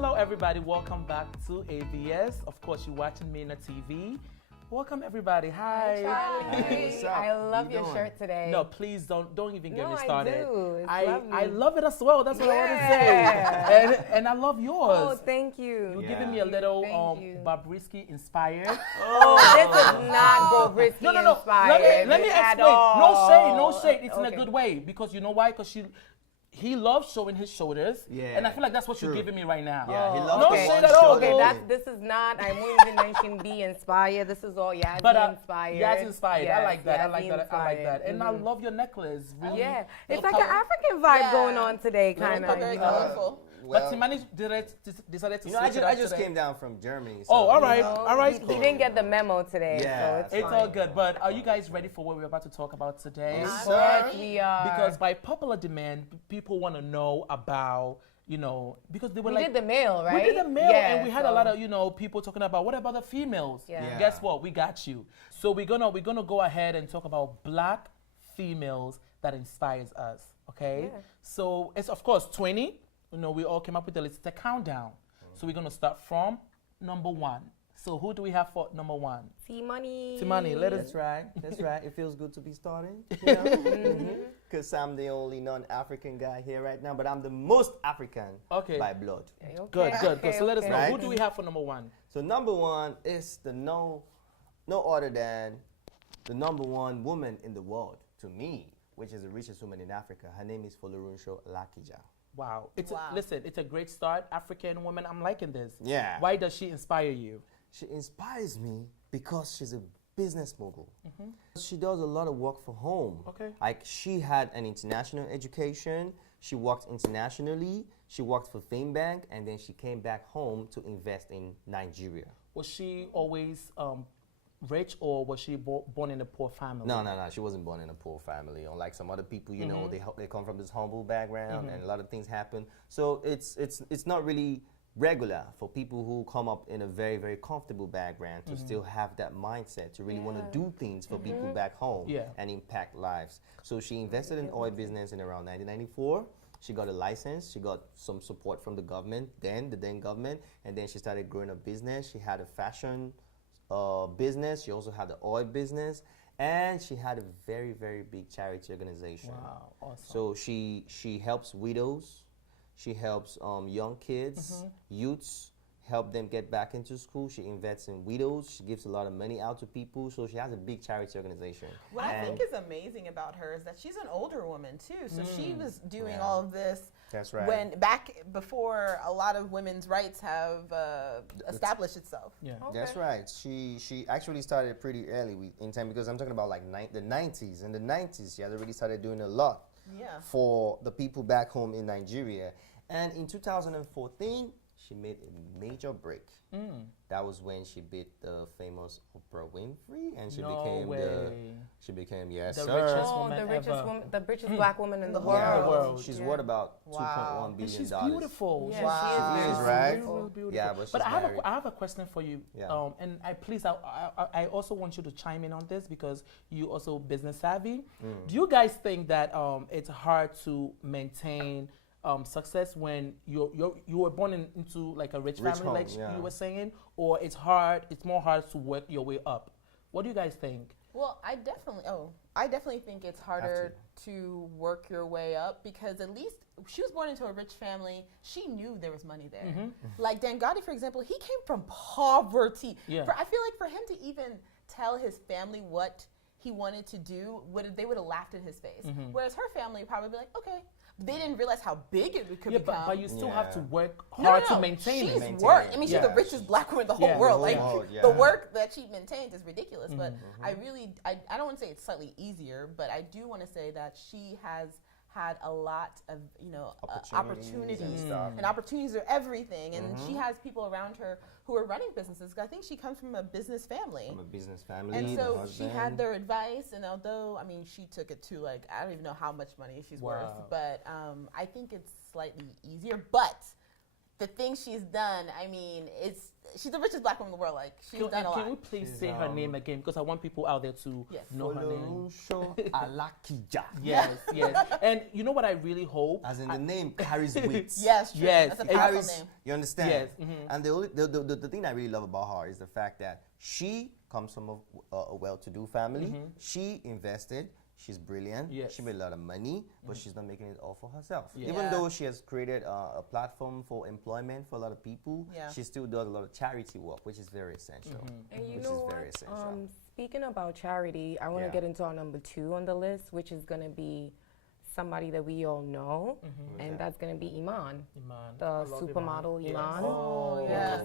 Hello, everybody. Welcome back to AVS. Of course, you're watching MinaTV. Welcome, everybody. Hi. Hi, what's up? I love You your doing? shirt today. No, please don't even get No, me I started. do. It's I lovely. love it as well. That's what I want to say. Yeah. And I love yours. Oh, thank you. You're Yeah. giving me a little Thank you. Bobrisky inspired. Oh, this is not Bobrisky No. inspired. Let me at explain. all. No shade. It's in a Okay. good way because you know why? Because he loves showing his shoulders. Yeah. And I feel like that's what True. you're giving me right now. Yeah, he Oh, loves No the shade one at all. shoulder. Okay, this is not. I won't even mention be inspired. This is all Yazzie But inspired. Yazzie inspired. I Yes, like that. I Yazzie like that. I like inspired. that. And I love your necklace. Really. Yeah, it's Little like an color. African vibe Yeah. going on today, kind Little of. Very You know? colorful. But Timani decided to You know, switch it I up just today. came down from Germany. Oh, all right, No, all right. He didn't get the memo today, Yeah, so it's It's fine. all good. But are you guys ready for what we're about to talk about today? Yes, Yes, sir. we are. Because by popular demand, people want to know about, because they were we like, did the mail, right? we did the mail, Yeah, and we had a so- lot of, people talking about what about the females? Yeah. Yeah. Guess what? We got you. So we're gonna go ahead and talk about black females that inspires us. Okay. Yeah. So it's of course 20. We all came up with a list. It's a countdown. So we're gonna start from number 1. So who do we have for number 1? T-Money. Timani, let us. That's right. That's right. It feels good to be starting. Because I'm the only non-African guy here right now, but I'm the most African Okay. by blood. Good. So let us know. Right. Who do we have for number 1? So number 1 is the no other than the number 1 woman in the world to me, which is the richest woman in Africa. Her name is Folurunsho Lakija. Wow. Wow. Listen, it's a great start. African woman, I'm liking this. Yeah. Why does she inspire you? She inspires me because she's a business mogul. She does a lot of work for home. Okay. Like she had an international education. She worked internationally. She worked for Fame Bank, and then she came back home to invest in Nigeria. Was she always rich, or was she born in a poor family? No. She wasn't born in a poor family. Unlike some other people, they come from this humble background, and a lot of things happen. So it's not really regular for people who come up in a very, very comfortable background to still have that mindset to really want to do things for people back home and impact lives. So she invested in oil business in around 1994. She got a license. She got some support from the government, the then government, and then she started growing a business. She had a fashion business. She also had the oil business, and she had a very, very big charity organization. Wow, awesome. So she helps widows. She helps young kids, youths, help them get back into school. She invests in widows. She gives a lot of money out to people. So she has a big charity organization. What I think is amazing about her is that she's an older woman too. So she was doing all of this That's right. when back before a lot of women's rights have established itself. Yeah. That's right. She actually started pretty early in time, because I'm talking about like the 90s. In the 90s, she had already started doing a lot for the people back home in Nigeria. And in 2014, she made a major break. That was when she beat the famous Oprah Winfrey, and she became yes, The sir. richest Oh, woman the richest ever. woman, the richest black woman in the Yeah, world. she's worth about $2.1 billion. And she's beautiful. Yeah, Wow. she She is is, very right? beautiful. Beautiful. Yeah, but she's I married. have a question for you. Yeah. And I also want you to chime in on this because you also business savvy. Do you guys think that it's hard to maintain success when you were born into like a rich Rich family, home, like yeah. you were saying, or it's more hard to work your way up? What do you guys think? Well, I definitely think it's harder to work your way up, because at least she was born into a rich family. She knew there was money there. Like Dan Gotti, for example, he came from poverty. Yeah. I feel like for him to even tell his family what he wanted to do, they would have laughed in his face. Whereas her family would probably be like, okay. They didn't realize how big it could become. But you still have to work No, hard no. to maintain She's it. worked. I mean, she's Yeah. the richest black woman in the whole Yeah. world. The Like whole world, the yeah. work that she maintains is ridiculous. But I don't want to say it's slightly easier, but I do want to say that she has had a lot of opportunities and stuff. and opportunities are everything, and she has people around her who are running businesses. I think she comes from a business family. From a business family. And the so she husband. had their advice, and although, I mean, she took it to, like, I don't even know how much money she's worth, but I think it's slightly easier. But the things she's done, I mean, she's the richest black woman in the world. Like, she's done a lot. Can we please say her name again? Because I want people out there to know her name. Alakija. Yes, yes. And you know what I really hope? As in the name carries weight. Yes, true. Yes, That's a powerful name. You understand? Yes. And the thing I really love about her is the fact that she comes from a well-to-do family. She invested. She's brilliant. Yes. She made a lot of money, but she's not making it all for herself. Yeah. Even though she has created a platform for employment for a lot of people, she still does a lot of charity work, which is very essential. And you which know is what? very essential. Speaking about charity, I want to get into our number 2 on the list, which is going to be somebody that we all know, and that's going to be Iman. The supermodel Iman. Oh, yeah.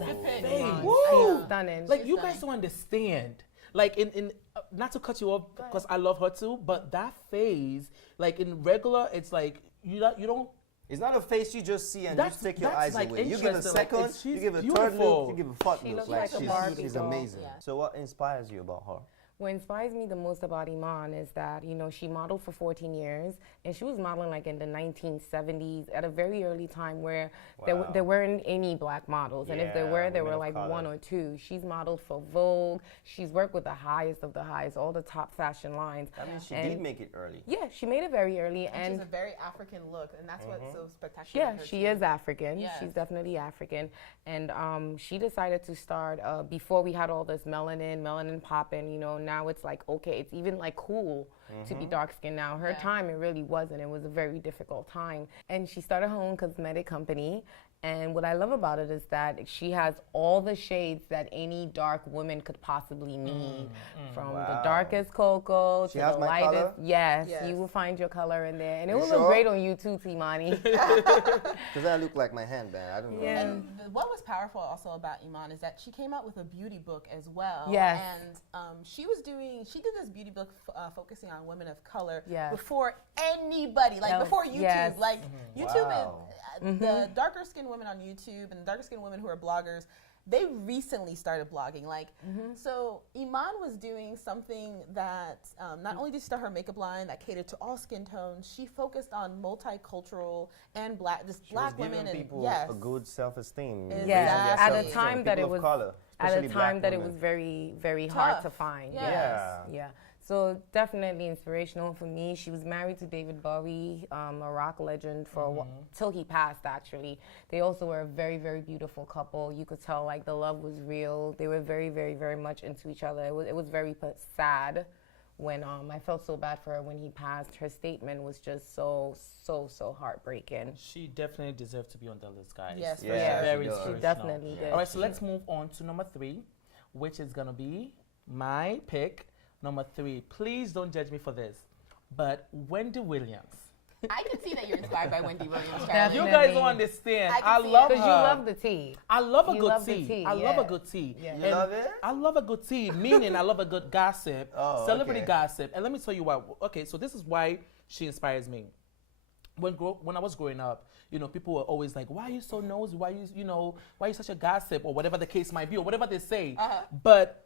She's stunning. Like, you guys don't understand. Like, in not to cut you off, because I love her too, but that phase, like, in regular, it's like, you don't. It's not a face you just see and just take your eyes like away. You give a second, like, you give a beautiful. third look, you give a fourth She look. looks like a Barbie she's doll. amazing. Yeah. So what inspires you about her? What inspires me the most about Iman is that, you know, she modeled for 14 years, and she was modeling like in the 1970s at a very early time where there weren't any black models. And if there were like one or two. She's modeled for Vogue. She's worked with the highest of the highest, all the top fashion lines. I mean, she did make it early. Yeah, she made it very early. And she's a very African look, and that's what's so spectacular. Yeah, she is African. Yes. She's definitely African. And she decided to start, before we had all this melanin popping, you know, now it's like, okay, it's even like cool to be dark skinned now. Her time, it really wasn't. It was a very difficult time. And she started her own cosmetic company. And what I love about it is that she has all the shades that any dark woman could possibly need. From the darkest cocoa to the lightest. Color? Yes, you will find your color in there. And it will look great on you too, Timani. Because I look like my handbag. I don't know. Yeah. And what was powerful also about Iman is that she came out with a beauty book as well. Yes. And she did this beauty book focusing on women of color before anybody, before YouTube. Yes. Like, YouTube is, the darker skinned women on YouTube and the darker skinned women who are bloggers, they recently started blogging. Like, so Iman was doing something that not only did she start her makeup line that catered to all skin tones, she focused on multicultural and black women and people a good self-esteem. Yes, at a time that it was color, very, very hard to find. Yeah. So definitely inspirational for me. She was married to David Bowie, a rock legend for a while, till he passed, actually. They also were a very, very beautiful couple. You could tell, like, the love was real. They were very, very, very much into each other. It was very sad when I felt so bad for her when he passed. Her statement was just so heartbreaking. She definitely deserved to be on the list, guys. Yes, for sure. Very She inspirational. She definitely did. All right, so let's move on to number 3, which is going to be my pick. Number 3, please don't judge me for this, but Wendy Williams. I can see that you're inspired by Wendy Williams, Charlie. Definitely. You guys don't understand. I I love her. Because you love the tea. I love a You good love the tea. tea, I love a good tea. Yeah. You love it? I love a good tea, meaning I love a good gossip, celebrity okay. gossip. And let me tell you why. Okay, so this is why she inspires me. When I was growing up, you know, people were always like, "Why are you so nosy? Why are you such a gossip?" Or whatever the case might be, or whatever they say. But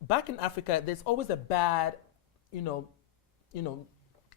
back in Africa, there's always a bad,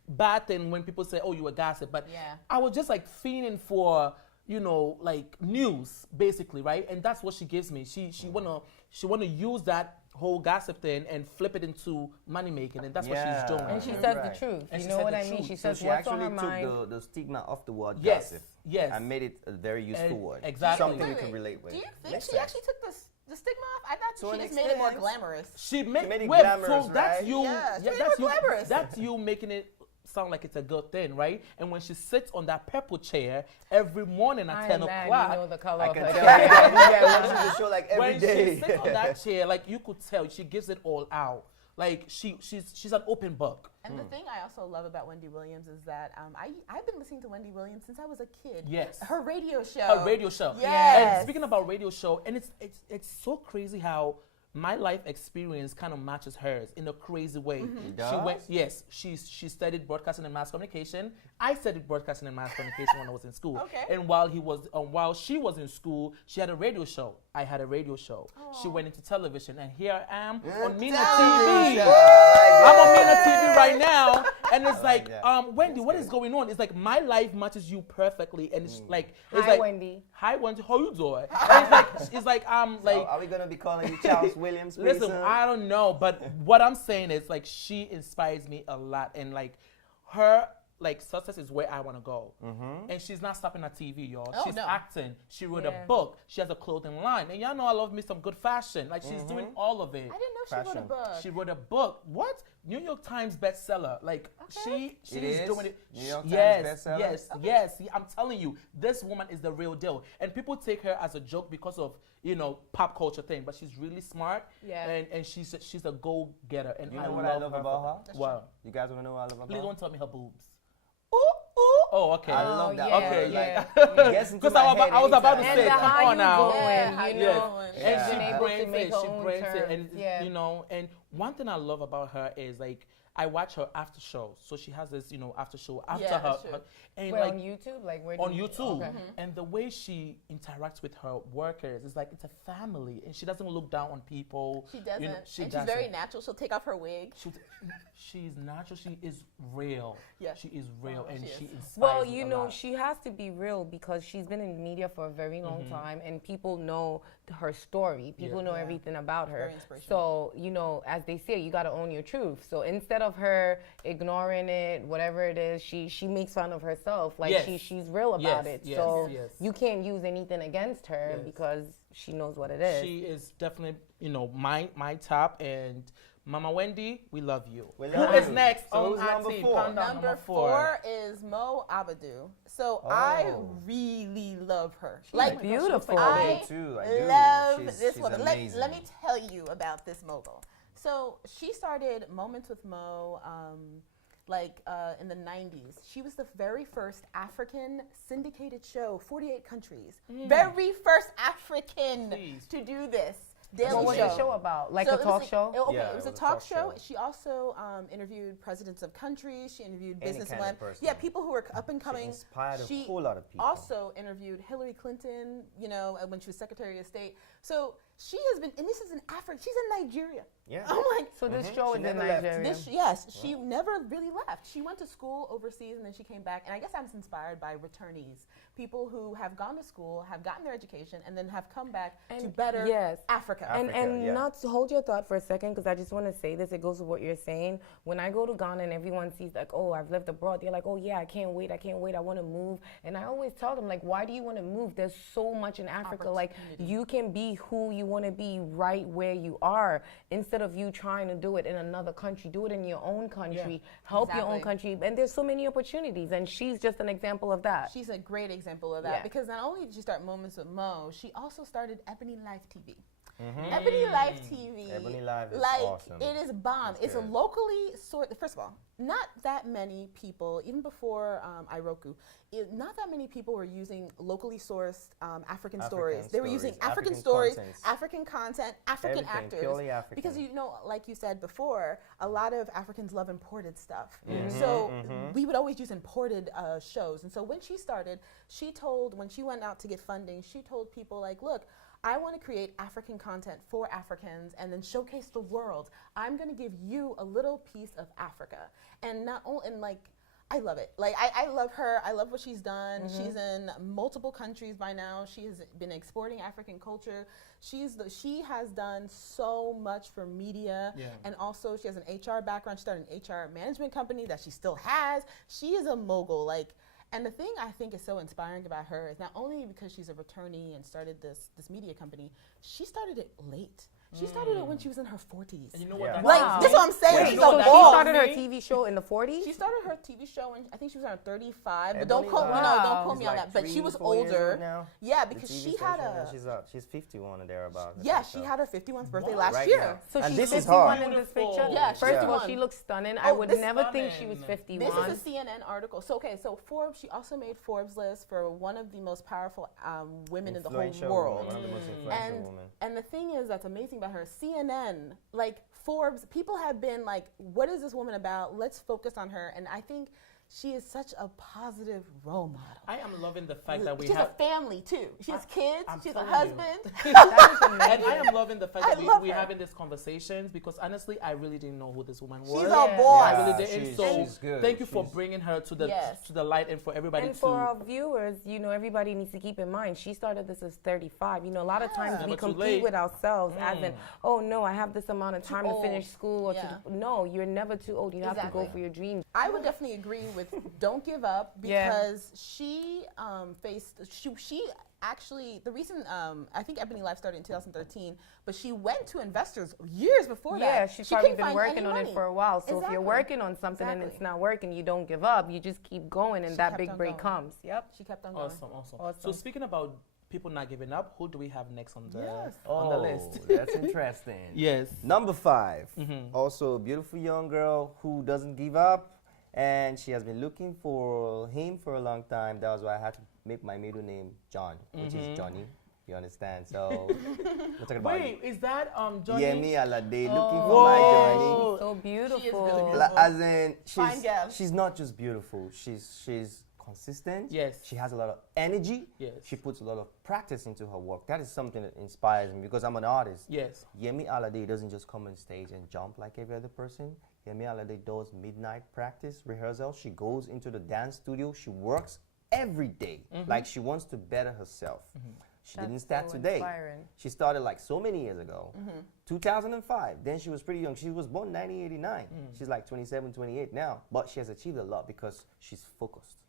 bad thing when people say, "Oh, you a gossip." But I was just like fiending for, like news, basically, right? And that's what she gives me. She wanna use that whole gossip thing and flip it into money making, and that's what she's doing. And she says the truth. And you she know said what the I mean? truth. She So says she what's on actually her mind. took the stigma off the word Yes, gossip. yes. And made it a very useful word. Exactly. Something we can relate with. Do you think Makes she sense. actually took the stigma off? I thought To she an just made it more extent. glamorous. She made it wait, glamorous, so that's right? you. Yeah, she made it that's more you. glamorous. That's you making it sound like it's a good thing, right? And when she sits on that purple chair every morning at 10 o'clock, You know the color I of can her tell. chair. Yeah, watching the show like every when day. she sits on that chair, like you could tell, she gives it all out. Like she's an open book. And the thing I also love about Wendy Williams is that I've been listening to Wendy Williams since I was a kid. Yes. Her radio show. A radio show. Yes. And speaking about radio show, and it's so crazy how my life experience kind of matches hers in a crazy way. She studied broadcasting and mass communication. I studied broadcasting and mass communication when I was in school. Okay. And while she was in school, she had a radio show. I had a radio show. She went into television, and here I am on MinaTV. I'm on MinaTV right now, and it's like, Wendy, what is going on? It's like my life matches you perfectly, and it's like, Wendy. Hi, Wendy. How you doing? And it's like, So are we gonna be calling you Charles Williams? Listen, I don't know, but what I'm saying is like she inspires me a lot, and like her like success is where I want to go. And she's not stopping at TV, y'all. She's acting. She wrote a book. She has a clothing line, and y'all know I love me some good fashion. Like she's doing all of it. I didn't know she wrote a book. She wrote a book. What? New York Times bestseller. Like she's doing it. New York Times bestseller? Yes. I'm telling you, this woman is the real deal. And people take her as a joke because of pop culture thing, but she's really smart. Yeah. And she's a go getter. And you know what I love about her? What? You guys want to know what I love about her? Please don't tell me her boobs. Oh, okay. I love that. Yeah, okay, because I was about to and say, come on now. And she brings it, and and one thing I love about her is like I watch her after show, so she has this after show after her and on YouTube, like where on YouTube, and the way she interacts with her workers is like it's a family, and she doesn't look down on people. She doesn't. She's very natural. She'll take off her wig. She's natural. She is real. Yeah, she is real, and she inspires. Well, she has to be real because she's been in media for a very long time, and people know her story. People know everything about her. So as they say, you got to own your truth. So instead of her ignoring it, whatever it is, she makes fun of herself. Like she's real about it. So you can't use anything against her because she knows what it is. She is definitely my top, and Mama Wendy, we love you. Who is next? So who's number 4? Number 4 is Mo Abudu. So I really love her. She's like beautiful. I love this woman. Let me tell you about this mogul. So she started Moments with Mo in the 90s. She was the very first African syndicated show, 48 countries. Very first African to do this. What was the show about? Like a talk show? It was a talk show. She also interviewed presidents of countries. She interviewed businessmen. Yeah, people who were up and coming. She inspired a whole lot of people. Also interviewed Hillary Clinton, when she was Secretary of State. So she has been, and this is in Africa. She's in Nigeria. Yeah. I'm like, so this show is in Nigeria. She never really left. She went to school overseas, and then she came back. And I guess I was inspired by returnees, people who have gone to school, have gotten their education, and then have come back to better Africa. And not to hold your thought for a second, because I just want to say this. It goes with what you're saying. When I go to Ghana and everyone sees like, oh, I've lived abroad, they're like, oh yeah, I can't wait, I want to move. And I always tell them, like, why do you want to move? There's so much in Africa. Like, you can be who you want to be right where you are, instead of you trying to do it in another country. Do it in your own country. Help your own country. And there's so many opportunities, and she's just an example of that. She's a great example of that, because not only did she start Moments with Mo, she also started Ebony Life TV. Ebony Life TV, Ebony Live is awesome. It is bomb. It's a locally first of all, not that many people, even before iRoku, not that many people were using locally sourced African stories. They were using African stories, African content, African actors. Purely African. Because like you said before, a lot of Africans love imported stuff. So we would always use imported shows. And so when she started, when she went out to get funding, she told people like, look, I want to create African content for Africans and then showcase the world. I'm going to give you a little piece of Africa. And not only, I love it. Like, I love her. I love what she's done. She's in multiple countries by now. She has been exporting African culture. She has done so much for media. And also she has an HR background. She started an HR management company that she still has. She is a mogul. And the thing I think is so inspiring about her is not only because she's a returnee and started this media company, she started it late. She started it when she was in her 40s. And you know what? This is what I'm saying. Wait, so she started her TV show in the 40s? She started her TV show, and I think she was around 35. But don't quote me on that. But she was older. Yeah, because she had she's 51 or thereabouts. Yeah, she had her 51st birthday last year. So she's 51 in this picture? Yeah. First of all, she looks stunning. I would never think she was 51. This is a CNN article. So Forbes, she also made Forbes list for one of the most powerful women in the whole world. One of the most influential women. And the thing is that's amazing posting about her. CNN, like Forbes, people have been like, what is this woman about? Let's focus on her. And I think she is such a positive role model. I am loving the fact that we she have has a family too. She has kids. She has a telling husband. and I am loving the fact that we're having these conversations because honestly, I really didn't know who this woman was. She's on board. I really didn't. So she's good. thank you for bringing her to the light and for everybody and to. for our viewers, you know, everybody needs to keep in mind she started this as 35. You know, a lot of times we compete with ourselves as in, oh no, I have this amount of time to finish school. Or no, you're never too old. You have to go for your dreams. I would definitely agree with don't give up because she actually, the reason, I think Ebony Life started in 2013, but she went to investors years before that. Yeah, she's probably been working on it for a while. So if you're working on something and it's not working, you don't give up. You just keep going and that big break comes. Yep. She kept on going. Awesome. So speaking about people not giving up, who do we have next on the list? That's interesting. Yes. Number 5, also a beautiful young girl who doesn't give up. And she has been looking for him for a long time. That was why I had to make my middle name John, which is Johnny. You understand? So we're talking about. Wait, is that Johnny? Yemi Alade looking for my Johnny. So beautiful. She is really beautiful. As in, she's not just beautiful. She's consistent. Yes. She has a lot of energy. Yes. She puts a lot of practice into her work. That is something that inspires me because I'm an artist. Yes. Yemi Alade doesn't just come on stage and jump like every other person. Yemi Alade does midnight practice, rehearsal. She goes into the dance studio. She works every day. Like she wants to better herself. She didn't start today. Inspiring. She started like so many years ago. 2005. Then she was pretty young. She was born 1989. She's like 27, 28 now. But she has achieved a lot because she's focused.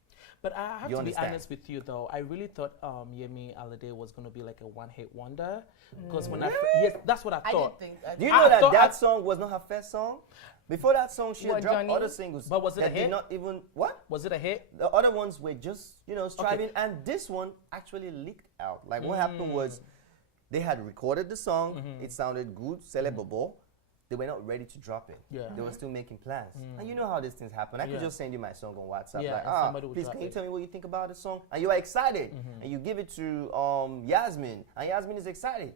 But I have to be honest with you, though. I really thought Yemi Alade was going to be like a one-hit wonder. Because when yes, that's what I thought. I didn't think. Do you know that song was not her first song? Before that song, she had dropped other singles. But was it a hit? Did not even, what? Was it a hit? The other ones were just, striving. Okay. And this one actually leaked out. Like what happened was they had recorded the song. It sounded good, celebrable. They were not ready to drop it. Yeah. They were still making plans. And you know how these things happen. I could just send you my song on WhatsApp. Like, please, can you tell me what you think about the song? And you are excited. And you give it to Yasmin. And Yasmin is excited.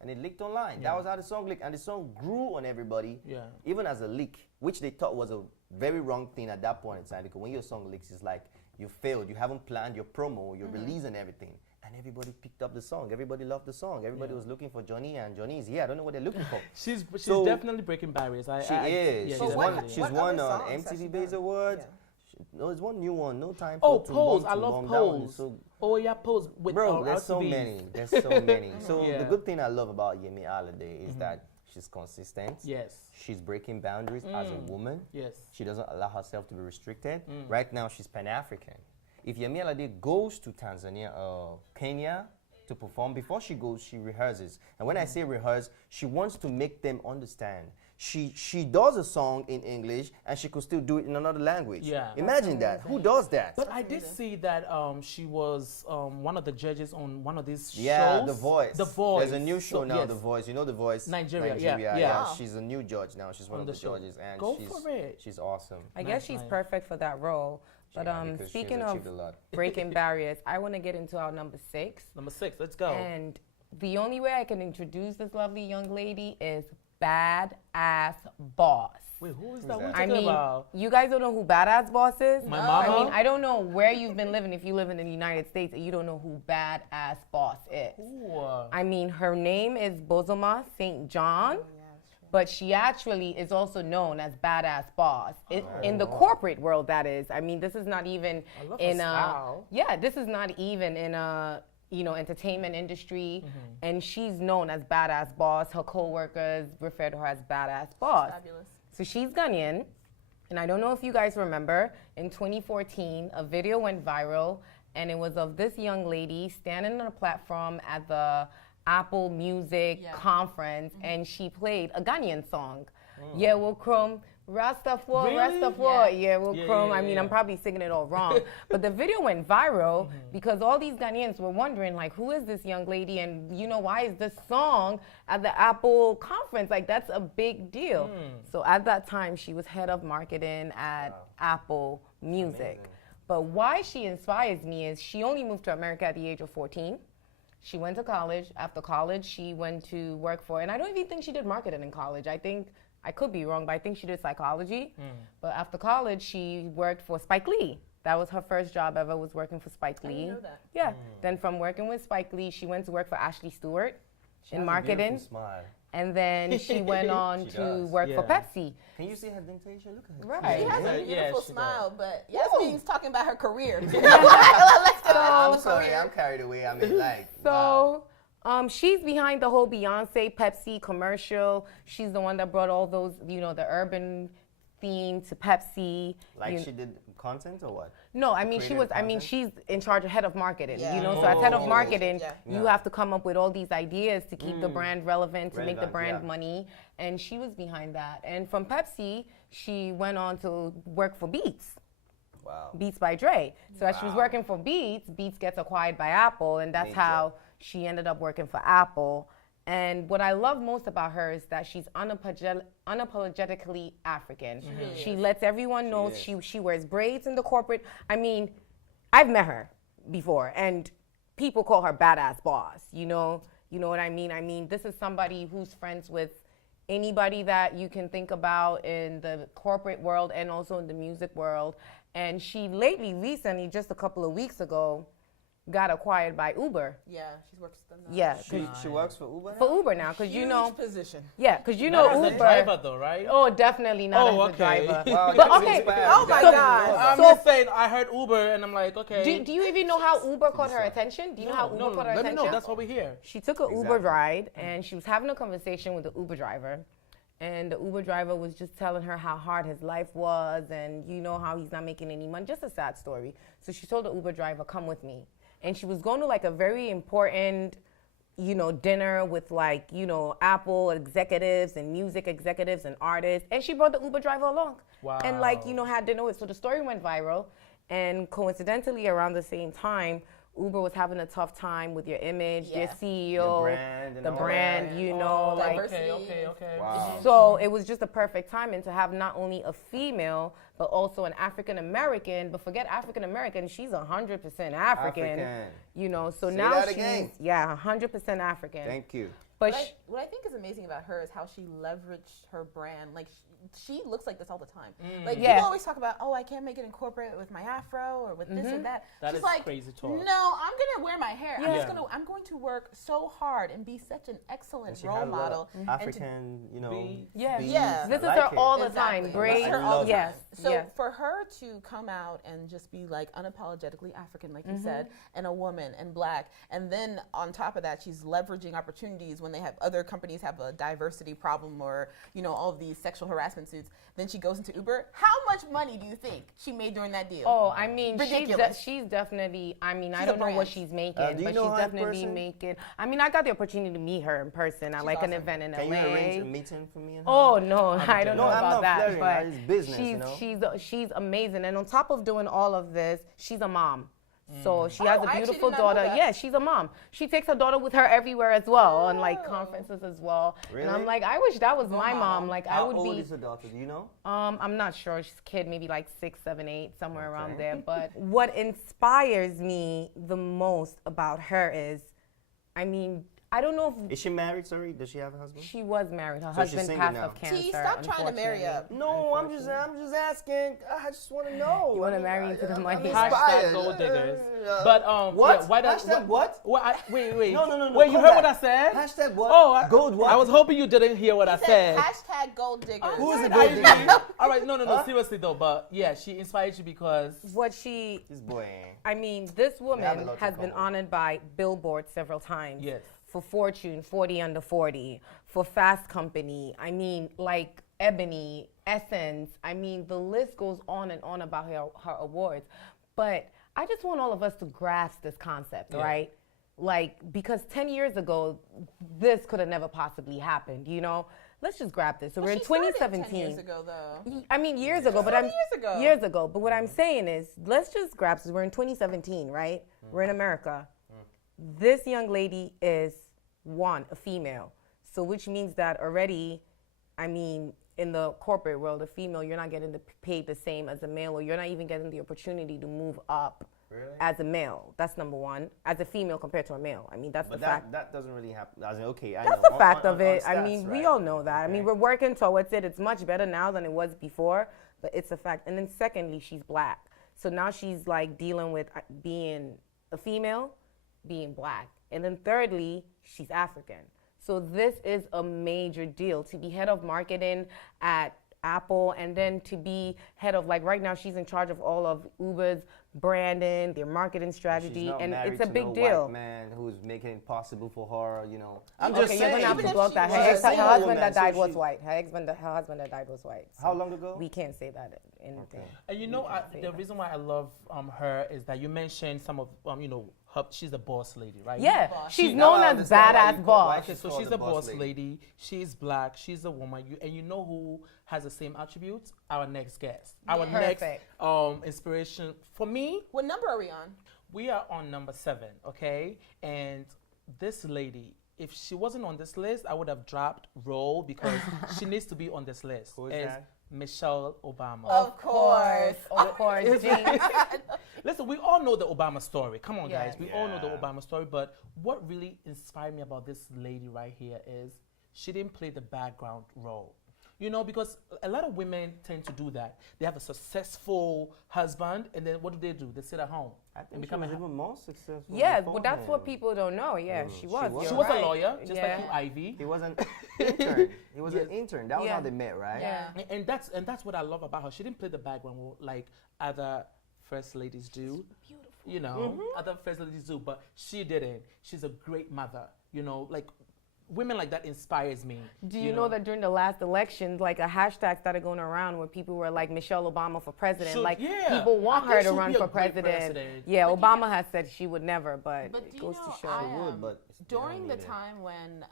And it leaked online. That was how the song leaked. And the song grew on everybody, even as a leak, which they thought was a very wrong thing at that point in time. Because when your song leaks, it's like you failed. You haven't planned your promo, your release and everything. And everybody picked up the song. Everybody loved the song. Everybody was looking for Johnny, and Johnny is here. I don't know what they're looking for. She's definitely breaking barriers. She is. Yeah, she's won MTV Base Awards. No, there's one new one. No time for Pose. I love Pose. Pose. With, bro, there's so many. There's so many. So the good thing I love about Yemi Alade is that she's consistent. Yes. She's breaking boundaries as a woman. Yes. She doesn't allow herself to be restricted. Right now, she's Pan-African. If Yemi Alade goes to Tanzania or Kenya to perform, before she goes, she rehearses. And when I say rehearse, she wants to make them understand. She does a song in English and she could still do it in another language. Yeah. Imagine that. Who does that? But I did see that she was one of the judges on one of these shows. Yeah, The Voice. The Voice. There's a new show now, The Voice. You know The Voice? Nigeria. Yeah. She's a new judge now. She's one of the judges. And she's awesome. I guess she's perfect for that role. But speaking of breaking barriers, I want to get into our number 6. Number 6, let's go. And the only way I can introduce this lovely young lady is Badass Boss. Wait, who is that? What are you talking about? You guys don't know who Badass Boss is? My mama? I mean, I don't know where you've been living if you live in the United States and you don't know who Badass Boss is. Ooh. I mean, her name is Bozoma St. John. But she actually is also known as Badass Boss in the corporate world. That is, I mean, this is not even in this is not even in a entertainment industry, and she's known as Badass Boss. Her coworkers refer to her as Badass Boss. Fabulous. So she's Ghanaian, and I don't know if you guys remember, in 2014, a video went viral, and it was of this young lady standing on a platform at the Apple Music conference, and she played a Ghanaian song. Yeah, we'll chrome Rastafari, really? Rastafari. Yeah, we'll chrome. I mean, I'm probably singing it all wrong, but the video went viral because all these Ghanaians were wondering, like, who is this young lady, and why is this song at the Apple conference? Like, that's a big deal. So at that time, she was head of marketing at Apple Music. Amazing. But why she inspires me is she only moved to America at the age of 14. She went to college. After college, she went to work for, and I don't even think she did marketing in college. I think, I could be wrong, but I think she did psychology. But after college, she worked for Spike Lee. That was her first job ever, was working for Spike Lee. I didn't know that. Yeah. Then from working with Spike Lee, she went to work for Ashley Stewart in marketing. Smile. And then she went on to work for Pepsi. Can you see her dentation? Look at her. Right. She has a beautiful she smile, but Yasmin's talking about her career. I'm sorry, I'm carried away. I mean, like, wow. So she's behind the whole Beyonce Pepsi commercial. She's the one that brought all those, you know, the urban theme to Pepsi. Like she did content or what? No, I mean she was. Creative I mean content? she's in charge of head of marketing. Yeah. You know, so as head of marketing, Yeah. you have to come up with all these ideas to keep the brand relevant, to make the brand yeah. money. And she was behind that. And from Pepsi, she went on to work for Beats. Wow. Beats by Dre. So as she was working for Beats, Beats gets acquired by Apple, and that's Major. how she ended up working for Apple. And what I love most about her is that she's unapologetically African. She lets everyone know she wears braids in the corporate. I mean, I've met her before, and people call her badass boss. You know what I mean? I mean, this is somebody who's friends with anybody that you can think about in the corporate world and also in the music world. And she recently, just a couple of weeks ago, got acquired by Uber. Yeah, she works with them now. Yeah, She works for Uber now? for Uber now, because you know, position. yeah, because you Not know as Uber. the driver though, right? Oh, definitely not Oh, as the okay. driver. Wow, But that's okay, inspiring. Oh my That's God. awesome. I'm just saying, I heard Uber and I'm like, okay. do you even know how Uber caught her attention? Do you know how Uber no, caught her let me attention? know. That's what we hear. She took an Uber Exactly. ride and she was having a conversation with the Uber driver. And the Uber driver was just telling her how hard his life was and you know how he's not making any money. Just a sad story. So she told the Uber driver, come with me. And she was going to like a very important, you know, dinner with like, you know, Apple executives and music executives and artists. And she brought the Uber driver along. Wow. And like, you know, had dinner with. So the story went viral. And coincidentally, around the same time, Uber was having a tough time with your image, Yeah. their CEO, The brand and the all brand, that. you know, like. diversity. Okay. Wow. So it was just a perfect timing to have not only a female, but also an African American. But forget African American, she's 100% African. You know, so Say now that she's again. 100% African. Thank you. But What I think is amazing about her is how she leveraged her brand. Like she looks like this all the time. Like Yeah. people always talk about, oh, I can't make it in corporate with my afro or with this and that. That She's is like, crazy talk. no, I'm gonna wear my hair. Yeah. I'm going to work so hard and be such an excellent And she role had a lot model. of African, you know, Beads. Yeah. beads. Yeah. this is I her like it. all the Exactly. time. Braids. That's her I all love the Yes. time. So yes. for her to come out and just be like unapologetically African, like you said, and a woman and black, and then on top of that, she's leveraging opportunities when they have other companies have a diversity problem or all of these sexual harassment suits. Then she goes into Uber. How much money do you think she made during that deal? Oh, I mean, Ridiculous. she's definitely, I mean, I She's don't a know what brand. she's making, Do you but know she's her in definitely person? making, I mean, I got the opportunity to meet her in person at like an awesome. event in Can LA. you arrange a meeting for me and her? Oh no, I don't No, know I'm about not that, flirting, but it's business, she's amazing. And on top of doing all of this, she's a mom. So she has Oh, a I actually beautiful did not know daughter. that. Yeah, she's a mom. She takes her daughter with her everywhere as well, on like conferences as well. And I'm Really? like, I wish that was my model. mom. Like I How would old be. is her daughter? Do you know? I'm not sure. She's a kid, maybe like 6, 7, 8, somewhere around Okay. there. But what inspires me the most about her is, I mean, I don't know if Is she married? Sorry, does she have a husband? she was married. Her So she's husband single passed now. of cancer. T, stop trying to marry up. No, I'm just asking. I just want to know. You wanna marry into the money. Hashtag gold diggers. But What? yeah, why does Hashtag what? Wait. No, Wait, you come heard what back. I said? Hashtag what? Oh, Gold what? I was hoping you didn't hear what I said. Hashtag gold diggers. Who is the I gold usually- digger? All right, no, Huh? seriously though. But yeah, she inspired you because What she, This boy. I mean, this have a woman lot to has been cover. honored by Billboard several times. yes. For Fortune, 40 Under 40, for Fast Company, I mean, like Ebony, Essence, I mean, the list goes on and on about her awards. But I just want all of us to grasp this concept, right? Like, because 10 years ago, this could have never possibly happened, Let's just grab this. So we're in She started 2017. 10 years ago, though. I mean, years ago, but 20 years ago. Years ago. But what I'm saying is, let's just grab this. We're in 2017, right? We're in America. This young lady is a female. So which means that already, I mean, in the corporate world, a female, you're not getting paid the same as a male, or you're not even getting the opportunity to move up as a male. That's number one. As a female compared to a male. I mean, that's the fact. That doesn't really happen. I mean, okay, I that's know. the fact of it. Stats, I mean, right? we all know that. Okay. I mean, we're working towards it. It's much better now than it was before, but it's a fact. And then secondly, she's black. So now she's like dealing with being a female, being black. And then thirdly, she's African. So this is a major deal to be head of marketing at Apple, and then to be head of, like, right now she's in charge of all of Uber's branding, their marketing strategy, and it's a big deal. White man who's making it possible for her, you know. I'm just saying, you're gonna have to block that. Her husband that died was white. Her husband that died was white. How long ago? We can't say that anything. Okay. And you know, the reason why I love her is that you mentioned some of you know, she's a boss lady, right? Yeah, she's known as badass boss. Okay, so she's a boss lady. She's black. She's a woman. And you know who has the same attributes? Our next guest. Our next inspiration for me. What number are we on? We are on number 7. Okay, and this lady, if she wasn't on this list, I would have dropped roll because she needs to be on this list. Who is that? Michelle Obama. Of course. Listen, we all know the Obama story. Come on, guys. We all know the Yeah. Obama story. But what really inspired me about this lady right here is she didn't play the background role. You know, because a lot of women tend to do that. They have a successful husband, and then what do? They sit at home. I think she was even more successful. Yeah, but that's what people don't know. Yeah, she was. She was a lawyer, just like you, Ivy. He was an intern. He was an intern. That was how they met, right? Yeah. And that's what I love about her. She didn't play the background role like other first ladies do. Beautiful. You know, other first ladies do, but she didn't. She's a great mother. You know, like women like that inspires me. Do you know that during the last elections, like a hashtag started going around where people were like Michelle Obama for president? People want her to run for president. Yeah, but Obama has said she would never, but it goes to show. She would, but during the time when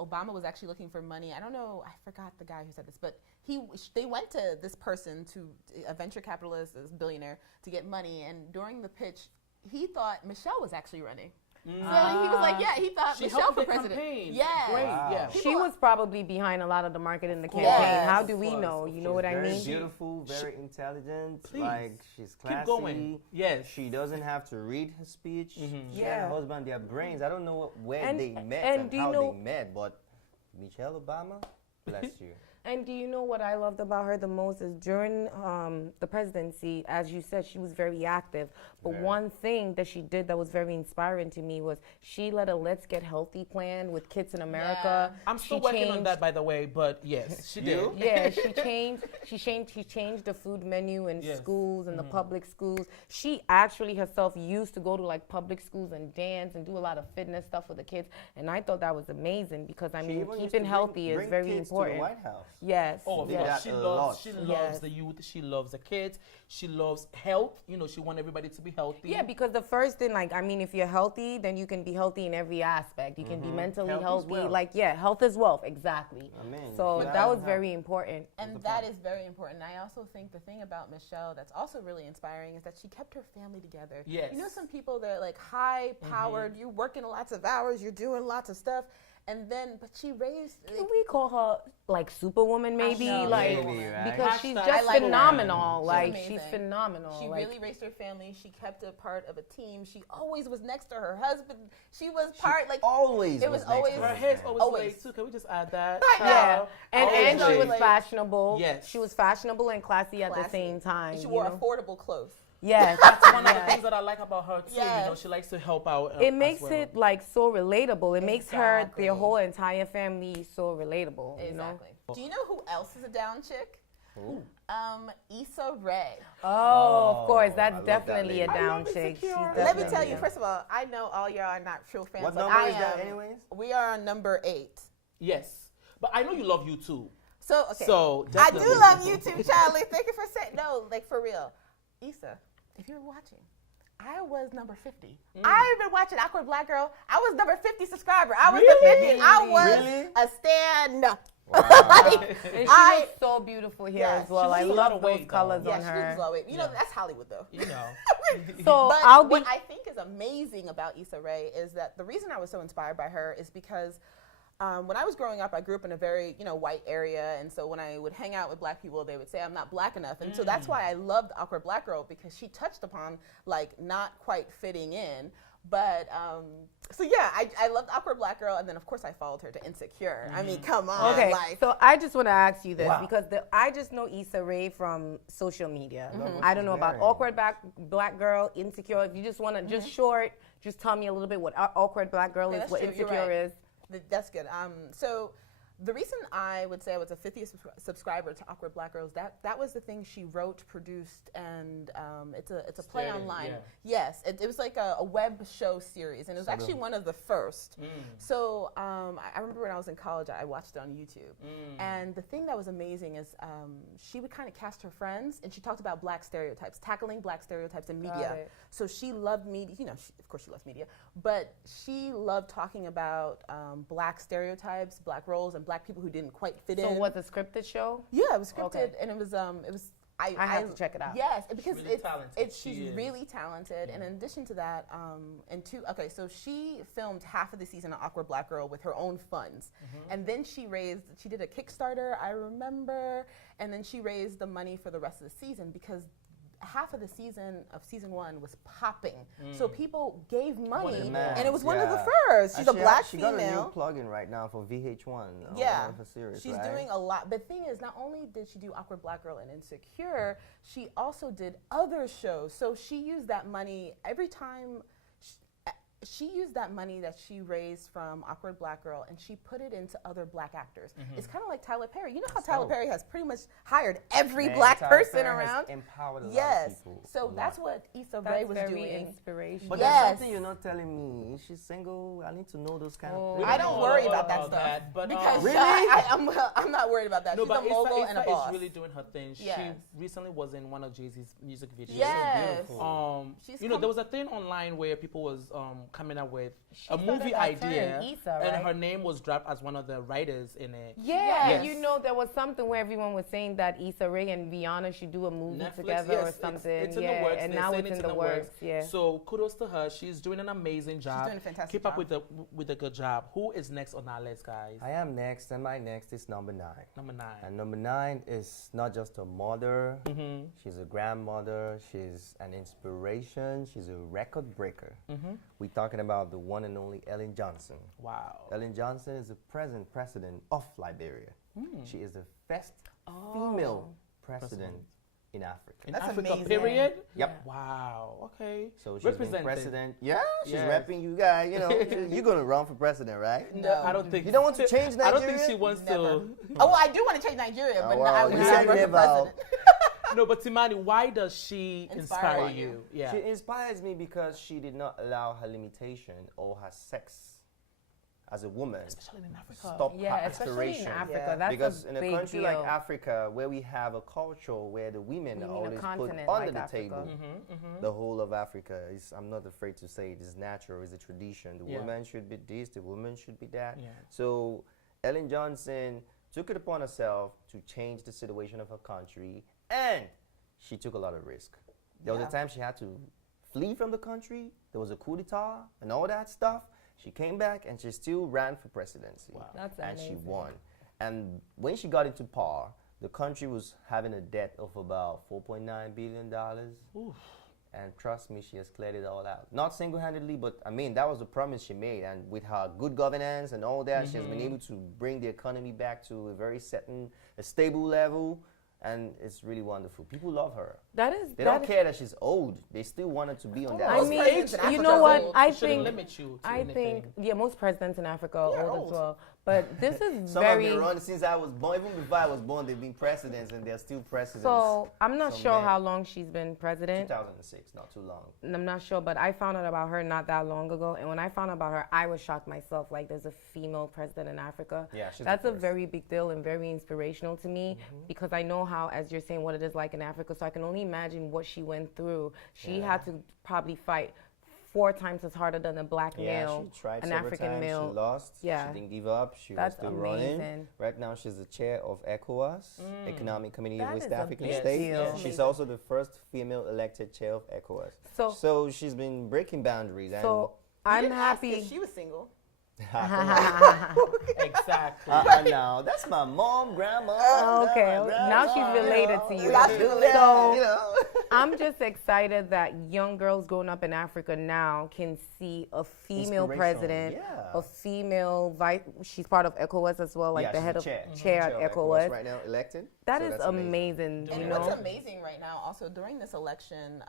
Obama was actually looking for money, I don't know, I forgot the guy who said this, but they went to this person, to a venture capitalist, this billionaire, to get money, and during the pitch, he thought Michelle was actually running. So he was like, he thought Michelle for president. Campaign. Yeah. Great. Yeah. She was probably behind a lot of the marketing in the campaign. Yes. How do we know? You know what I mean? Very beautiful, very intelligent. Please. Like, she's classy. Keep going. Yes. She doesn't have to read her speech. She and her husband, their brains. I don't know where they met and how they met, but Michelle Obama, bless you. And do you know what I loved about her the most is during the presidency, as you said, she was very active. But one thing that she did that was very inspiring to me was she led a Let's Get Healthy plan with Kids in America. Yeah. I'm still working on that, by the way, but yes, she did. Yeah, she changed the food menu in schools and the public schools. She actually herself used to go to like public schools and dance and do a lot of fitness stuff with the kids. And I thought that was amazing because I mean, keeping healthy is very important. To the White House. Yes. Oh, yes. She loves the youth. She loves the kids. She loves health. You know, she wants everybody to be healthy. Yeah, because the first thing, like, I mean, if you're healthy, then you can be healthy in every aspect. You can be mentally healthy. Like, health is wealth. Exactly. So that was very important. And that is very important. I also think the thing about Michelle that's also really inspiring is that she kept her family together. Yes. You know, some people, they're like high-powered. You're working lots of hours. You're doing lots of stuff. And then, but she raised. Can we call her like Superwoman, maybe? Like, maybe, right? because she's just phenomenal. Like, she's amazing. phenomenal. She really raised her family. She kept a part of a team. She always was next to her husband. She was part, like. Always. It was always. Her hair's always late, too. Can we just add that? Yeah. And she was late. fashionable. Yes. She was fashionable and classy at the same time. And she wore affordable clothes. Yes. That's one of the things that I like about her, too. Yes. You know, she likes to help out. It makes it, like, so relatable. It makes her, their whole entire family so relatable. Exactly. You know? Do you know who else is a down chick? Who? Issa Rae. Oh, of course. I That's love definitely a that down chick. She's Let me tell definitely you, first of all, I know all y'all are not true fans. What like number I is that, am. anyways? We are on number 8. Yes. But I know you love you, too. So, okay. So, I do love you too, Charlie. Thank you for saying. No, like, for real. Issa, if you're watching, I was number 50. I've been watching Awkward Black Girl. I was number 50 subscriber. I was the 50. I was a stand. Wow. And she looks so beautiful here as well. I love those colors on her. She looks low weight. You know, that's Hollywood, though. You know. So but what I think is amazing about Issa Rae is that the reason I was so inspired by her is because when I was growing up, I grew up in a very, white area. And so when I would hang out with black people, they would say I'm not black enough. And so that's why I loved Awkward Black Girl, because she touched upon, like, not quite fitting in. But, so yeah, I loved Awkward Black Girl. And then, of course, I followed her to Insecure. I mean, come on. Okay, like, so I just want to ask you this, Wow. because I just know Issa Rae from social media. I don't know about Awkward Black Girl, Insecure. If you just want to, just short, just tell me a little bit what Awkward Black Girl is, that's what true, you're Insecure right. is. That's good. So the reason I would say I was a 50th subscriber to Awkward Black Girls, that was the thing she wrote, produced, and it's a play on line. Yeah. Yes, it was like a web show series, and it was actually one of the first. So I remember when I was in college, I watched it on YouTube. And the thing that was amazing is she would kind of cast her friends, and she talked about black stereotypes, tackling black stereotypes in media. So she loved media, of course she loves media, but she loved talking about black stereotypes, black roles, and black people who didn't quite fit in. So was it a scripted show? Yeah, it was scripted, Okay. and it was I have to check it out. Yes, because really talented. she's really talented, and in addition to that, so she filmed half of the season of Awkward Black Girl with her own funds, and then she did a Kickstarter, I remember, and then she raised the money for the rest of the season, because half of the season of season 1 was popping, so people gave money, and it was one of the first. She's a black female. She got a new plugin right now for VH1. Yeah, her series, she's right? doing a lot. The thing is, not only did she do Awkward Black Girl and Insecure, she also did other shows. So she used that money every time. She used that money that she raised from Awkward Black Girl, and she put it into other black actors. It's kind of like Tyler Perry. You know how Tyler Perry has pretty much hired every black Tyler person Perry has around? empowered a lot of Yes. people. So that's what Issa Rae was very doing. inspirational. But Yes. there's something you're not telling me. Is she single? I need to know those kind of things. I don't worry about that stuff. but Because Really? I'm not worried about that. no, She's a but mogul Issa and a boss. is really doing her thing. Yes. She recently was in one of Jay-Z's music videos. Yes. beautiful. There was a thing online where people was coming up with a started movie that idea, term, Issa, and right? her name was dropped as one of the writers in it. Yeah, Yes. you know, there was something where everyone was saying that Issa Rae and Rihanna should do a movie Netflix, together yes, or it's- something. it's in yeah, the works. and They're now saying it's in the works. Yeah. So kudos to her. She's doing an amazing job. doing a fantastic Keep up job. with a good job. Who is next on our list, guys? I am next, and my next is number 9. Number 9. And number 9 is not just a mother, she's a grandmother, she's an inspiration, she's a record breaker. We're talking about the one and only Ellen Johnson. Wow. Ellen Johnson is the present president of Liberia. She is the first female president in Africa. In That's Africa, amazing. period? Yep. Wow. Okay. So she's been Representing. president. Yeah, she's Yes. repping you guys. You know, you're gonna run for president, right? No. I don't think You don't want to change Nigeria? I don't think she wants Never. to. Oh, well, I do want to change Nigeria, but Oh, I wow. would You not said run for never. president. No, but Timani, why does she Inspire inspire you. you? Yeah. She inspires me because she did not allow her limitation or her sex as a woman Especially in Africa. stop Yeah, her especially in aspiration. Africa. Yeah. That's Because a in a big country deal. like Africa, where we have a culture where the women You are mean a always put continent under like the Africa. table, the whole of Africa is, I'm not afraid to say it is natural, it's a tradition. The Yeah. woman should be this, the woman should be that. Yeah. So Ellen Johnson took it upon herself to change the situation of her country, and she took a lot of risk. There was a time she had to flee from the country. There was a coup d'etat and all that stuff. She came back and she still ran for presidency. Wow. That's and she amazing. won. And when she got into power, the country was having a debt of about $4.9 billion. And trust me, she has cleared it all out. Not single-handedly, but I mean, that was the promise she made. And with her good governance and all that, she has been able to bring the economy back to a very a stable level. And it's really wonderful. People love her. That is. They don't care that she's old. They still want her to be on that. I Most mean, presidents in you Africa know are what? old. I It shouldn't think. limit you to I anything. think. Yeah, most presidents in Africa are Yeah, old old. as well. But this is Some very. have been running since I was born. Even before I was born, they've been presidents, and they're still presidents. So I'm not Some sure men. how long she's been president. 2006, not too long. I'm not sure, but I found out about her not that long ago. And when I found out about her, I was shocked myself. Like, there's a female president in Africa. Yeah, she's the That's a first. very big deal and very inspirational to me because I know how, as you're saying, what it is like in Africa. So I can only imagine what she went through. She had to probably fight 4 times as harder than a black male, she tried an several African times. male. She lost. Yeah. She didn't give up. She That's was still running. amazing. Right now, she's the chair of ECOWAS, Economic Community of That West is a African big States. deal. She's Amazing. also the first female elected chair of ECOWAS. So- So she's been breaking boundaries. And So You I'm didn't ask happy. if she was single. Exactly. No, that's my mom, grandma. Okay, grandma, now she's related to you. So, I'm just excited that young girls growing up in Africa now can see a female Inspirational, president, yeah. a female vice. She's part of ECOWAS as well, like yeah, the she's head the of chair at of ECOWAS. right now, elected. That So is that's amazing. And You what's know, amazing right now, also during this election,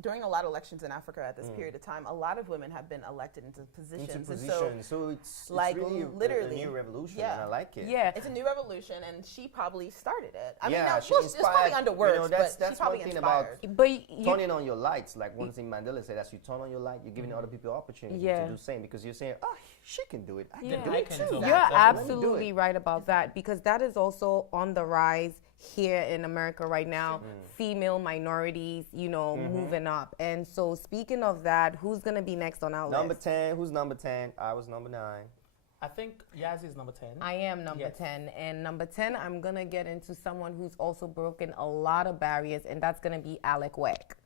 during a lot of elections in Africa at this period of time, a lot of women have been elected into positions. And So it's like, really literally, a new revolution, yeah. and I like it. yeah. it's a new revolution, and she probably started it. I mean, Yeah, now, she well, it's probably inspired- under words, you know, that's but she probably one thing about inspired. But you, Turning on your lights, like one thing Mandela said, as you turn on your light, you're giving other people opportunity Yeah. to do the same, because you're saying, oh, she can do it. I Yeah. can do I it can too. do it. You're Exactly. absolutely right about that, because that is also on the rise here in America right now. Female minorities, you know, moving up. And so speaking of that, who's going to be next on our Number list? 10, who's number 10? I was number 9. I think Yazzie is number 10. I am number Yes. 10. And number 10, I'm going to get into someone who's also broken a lot of barriers, and that's going to be Alek Wek.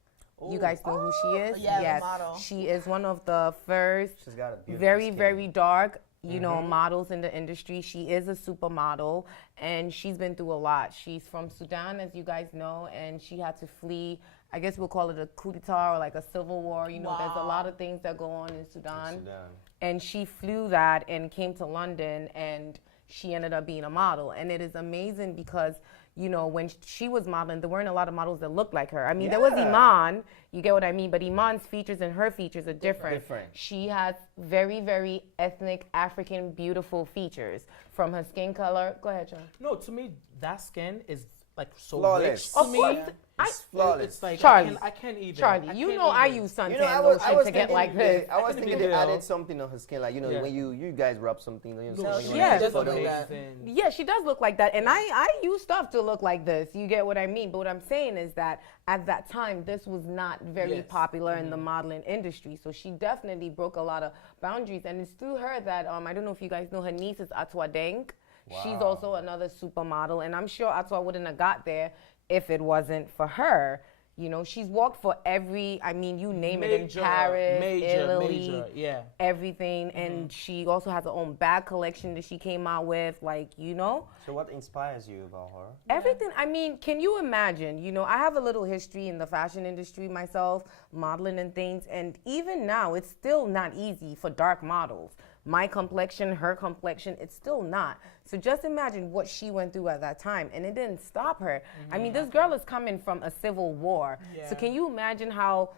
You guys know who she is? yeah, the yes. model. She is one of the first She's got a beautiful very, skin. very dark, you know, models in the industry. She is a supermodel, and she's been through a lot. She's from Sudan, as you guys know, and she had to flee. I guess we'll call it a coup d'etat or like a civil war. You know, there's a lot of things that go on in Sudan. And she flew that and came to London, and she ended up being a model. And it is amazing because, you know, when she was modeling, there weren't a lot of models that looked like her. I mean, there was Iman, you get what I mean? But Iman's features and her features are different. She has very, very ethnic, African, beautiful features. From her skin color. Go ahead, John. No, to me, that skin is like so Flawless. rich to Of me. course. It's flawless. It's like Charlie. I can't even. Charlie, I you can't know I even. use suntan You know, I lotion was to get thinking like this. I was couldn't thinking be they real. added something on her skin, like, you know, Yeah. when you guys rub something, you know, No, when she you Yeah. take doesn't photos. look that. Yeah, she does look like that. And I use stuff to look like this. You get what I mean? But what I'm saying is that at that time, this was not very Yes. popular in the modeling industry. So she definitely broke a lot of boundaries. And it's through her that, I don't know if you guys know, her niece is Atwa Deng. She's also another supermodel. And I'm sure Atwa wouldn't have got there if it wasn't for her. You know, she's walked for every, you name it, in Paris, Italy, yeah. everything. And she also has her own bag collection that she came out with, like, you know. So what inspires you about her? Everything. Can you imagine? You know, I have a little history in the fashion industry myself, modeling and things. And even now, it's still not easy for dark models. My complexion, her complexion, it's still not. So just imagine what she went through at that time. And it didn't stop her. This girl is coming from a civil war. Yeah. So can you imagine how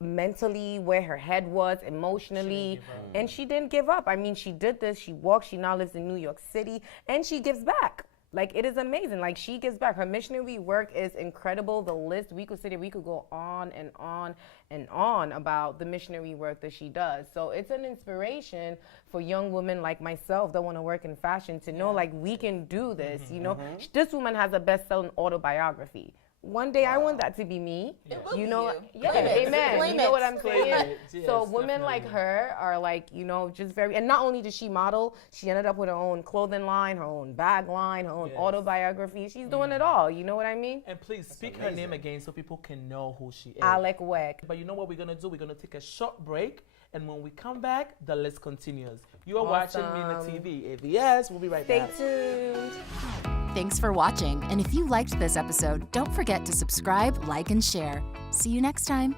mentally, where her head was, emotionally, and she didn't give up. She did this, she walked, she now lives in New York City, and she gives back. Like, it is amazing. Like, she gives back. Her missionary work is incredible. The list, we could go on and on and on about the missionary work that she does. So it's an inspiration for young women like myself that want to work in fashion to know, like, we can do this, you know. This woman has a best-selling autobiography. One day I want that to be me. It will You be know, you. yeah, Claim it. amen. Claim You know it. what I'm Claim saying? it. Yes, So women definitely. like her are like, you know, just very, and not only did she model, she ended up with her own clothing line, her own bag line, her own Yes. autobiography. She's doing it all. You know what I mean? And please speak her name again so people can know who she is. Alek Wek. But you know what we're gonna do? We're gonna take a short break, and when we come back, the list continues. You are watching MinaTV. If yes, we'll be right Stay back. tuned. Thanks for watching, and if you liked this episode, don't forget to subscribe, like, and share. See you next time.